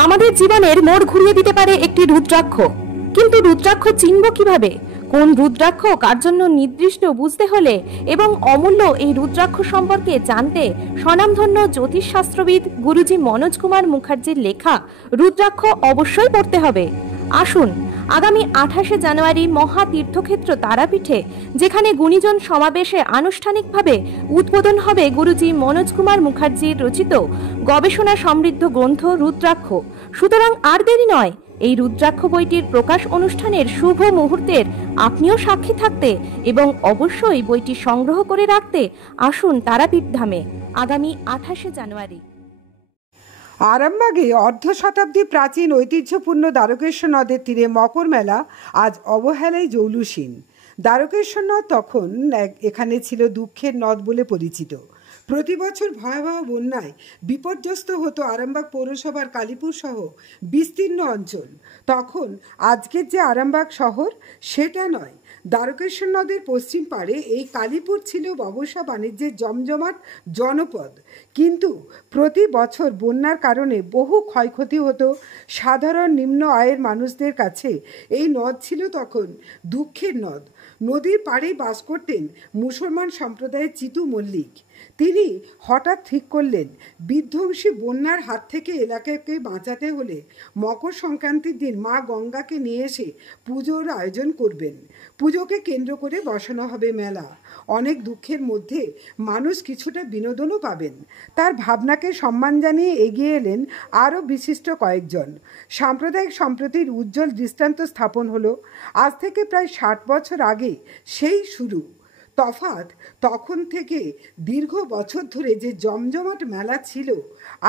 আমাদের জীবনের মোড় ঘুরিয়ে দিতে পারে একটি রুদ্রাক্ষ, কিন্তু রুদ্রাক্ষ চিনব কিভাবে? কোন রুদ্রাক্ষ কার জন্য নির্দিষ্ট বুঝতে হলে এবং অমূল্য এই রুদ্রাক্ষ সম্পর্কে জানতে স্বনামধন্য জ্যোতিষশাস্ত্রবিদ গুরুজি মনোজ কুমার মুখার্জির লেখা রুদ্রাক্ষ অবশ্যই পড়তে হবে। আসুন, আগামী 28শে জানুয়ারি মহা তীর্থক্ষেত্র তারাপীঠে, যেখানে গুণীজন সমাবেশে আনুষ্ঠানিকভাবে উদ্বোধন হবে গুরুজি মনোজ কুমার মুখার্জির রচিত গবেষণা সমৃদ্ধ গ্রন্থ রুদ্রাক্ষ। সুতরাং আর দেরি নয়, এই রুদ্রাক্ষ বইটির প্রকাশ অনুষ্ঠানের শুভ মুহূর্তের আপনিও সাক্ষী থাকতে এবং অবশ্যই বইটি সংগ্রহ করে রাখতে আসুন তারাপীঠ ধামে আগামী 28শে জানুয়ারি। আরামবাগে অর্ধ শতাব্দী প্রাচীন ঐতিহ্যপূর্ণ দ্বারকেশ্বর নদের তীরে মকর মেলা আজ অবহেলায় জৌলুসীন। দ্বারকেশ্বর নদ তখন এখানে ছিল দুঃখের নদ বলে পরিচিত। প্রতি বছর ভয়াবহ বন্যায় বিপর্যস্ত হতো আরামবাগ পৌরসভার কালীপুর সহ বিস্তীর্ণ অঞ্চল। তখন আজকের যে আরামবাগ শহর সেটা নয়, দ্বারকেশ্বর নদের পশ্চিম পাড়ে এই কালীপুর ছিল ব্যবসা বাণিজ্যের জমজমাট জনপদ। কিন্তু প্রতি বছর বন্যার কারণে বহু ক্ষয়ক্ষতি হতো সাধারণ নিম্ন আয়ের মানুষদের কাছে। এই নদ ছিল তখন দুঃখের নদ। নদীর পাড়েই বাস করতেন মুসলমান সম্প্রদায়ের চিতু মল্লিক। তিনি হঠাৎ ঠিক করলেন বিধ্বংসী বন্যার হাত থেকে এলাকাকে বাঁচাতে হলে মকর সংক্রান্তির দিন মা গঙ্গাকে নিয়ে এসে পুজোর আয়োজন করবেন। পুজোকে কেন্দ্র করে বসানো হবে মেলা। অনেক দুঃখের মধ্যে মানুষ কিছুটা বিনোদনও পাবেন। তার ভাবনাকে সম্মান জানিয়ে এগিয়ে এলেন আরও বিশিষ্ট কয়েকজন। সাম্প্রদায়িক সম্প্রীতির উজ্জ্বল দৃষ্টান্ত স্থাপন হলো। আজ থেকে প্রায় 60 বছর আগে সেই শুরু। তফাৎ তখন থেকে দীর্ঘ বছর ধরে যে জমজমাট মেলা ছিল,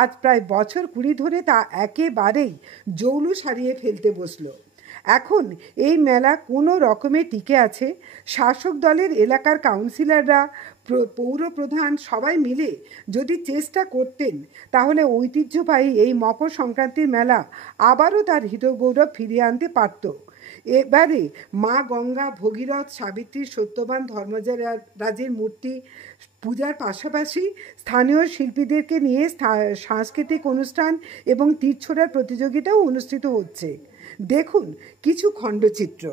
আজ প্রায় বছর 20 ধরে তা একেবারেই জৌলুস হারিয়ে ফেলতে বসল। এখন এই মেলা কোনো রকমে টিকে আছে। শাসক দলের এলাকার কাউন্সিলররা, পৌরপ্রধান সবাই মিলে যদি চেষ্টা করতেন তাহলে ঐতিহ্যবাহী এই মকর সংক্রান্তির মেলা আবারও তার হৃদয়গৌরব ফিরিয়ে আনতে পারত। এবারে মা গঙ্গা, ভগীরথ, সাবিত্রী, সত্যবান, ধর্মরাজের মূর্তি পূজার পাশাপাশি স্থানীয় শিল্পীদেরকে নিয়ে সাংস্কৃতিক অনুষ্ঠান এবং তীর ছোড়ার প্রতিযোগিতাও অনুষ্ঠিত হচ্ছে। দেখুন কিছু খণ্ডচিত্র।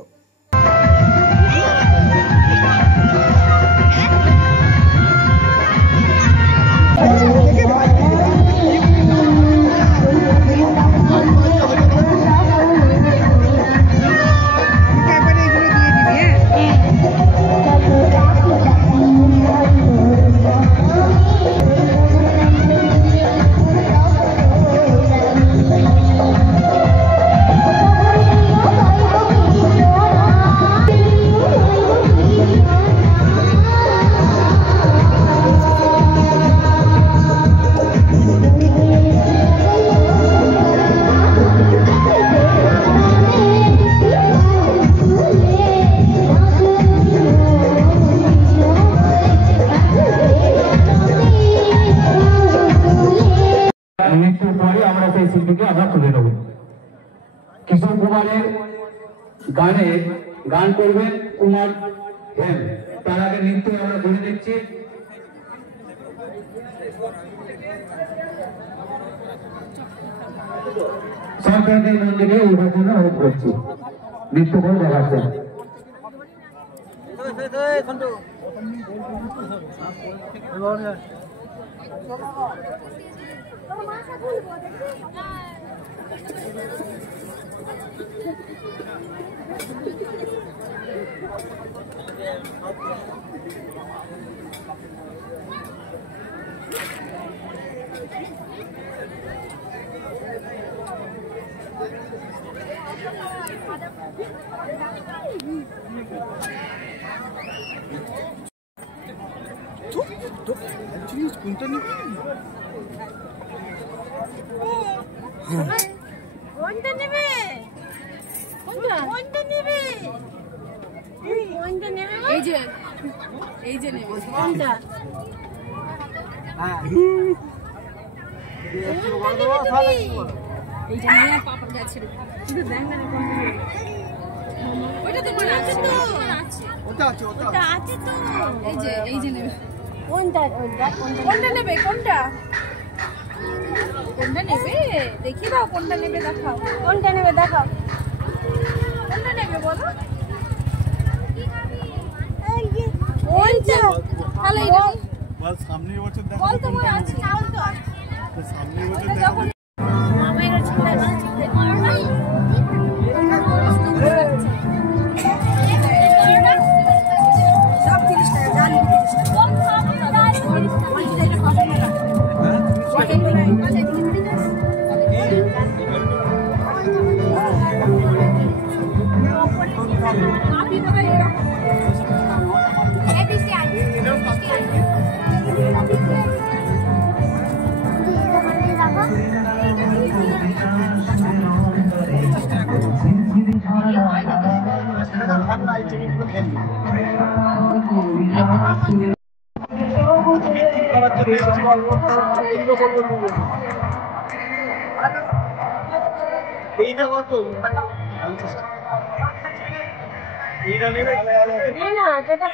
মৃত্যুর পরে আমরা সেই শিল্পীকে আমরা তুলে নেব। কিশোর কুমারের গানে গান করবেন কুমার হেম। তার আগে নৃত্য আমরা করে দিচ্ছি। সংক্রান্তির মন্দিরে উঠার জন্য অনুরোধ করছি, নৃত্য করে দেখাচ্ছেন। কোনটা নেবে? কোনটা নেবে? কোনটা নেবে? কোনটা নেবে? এই যে নেবে। কোনটা? হ্যাঁ। এইটা নিয়ে পাপড় গাছে কিন্তু দেখ না কোনটা নেবে। ওটা তো আছে তো। ওটা আছে তো। এই যে নেবে। কোনটা নেবে? কোনটা? কোনটা নেবে দেখিয়ে দাও, কোনটা নেবে দেখাও, কোনটা নেবে দেখাও, কোনটা নেবে বলো। ওইটা তাহলে এটা বল সামনের বছর দেখো বল, তোমার আছে চাউল তো আছে তো সামনের বছর দেখো আমার চিন্তা না চিন্তা করবে সব 30 টাকা জানি 30 টাকা কোন খাবো না জানি 30 টাকা এটা কত টাকা ওটা আপনি তো ভাই এবিসি আই এইটা কত এইটা নেবে না এটা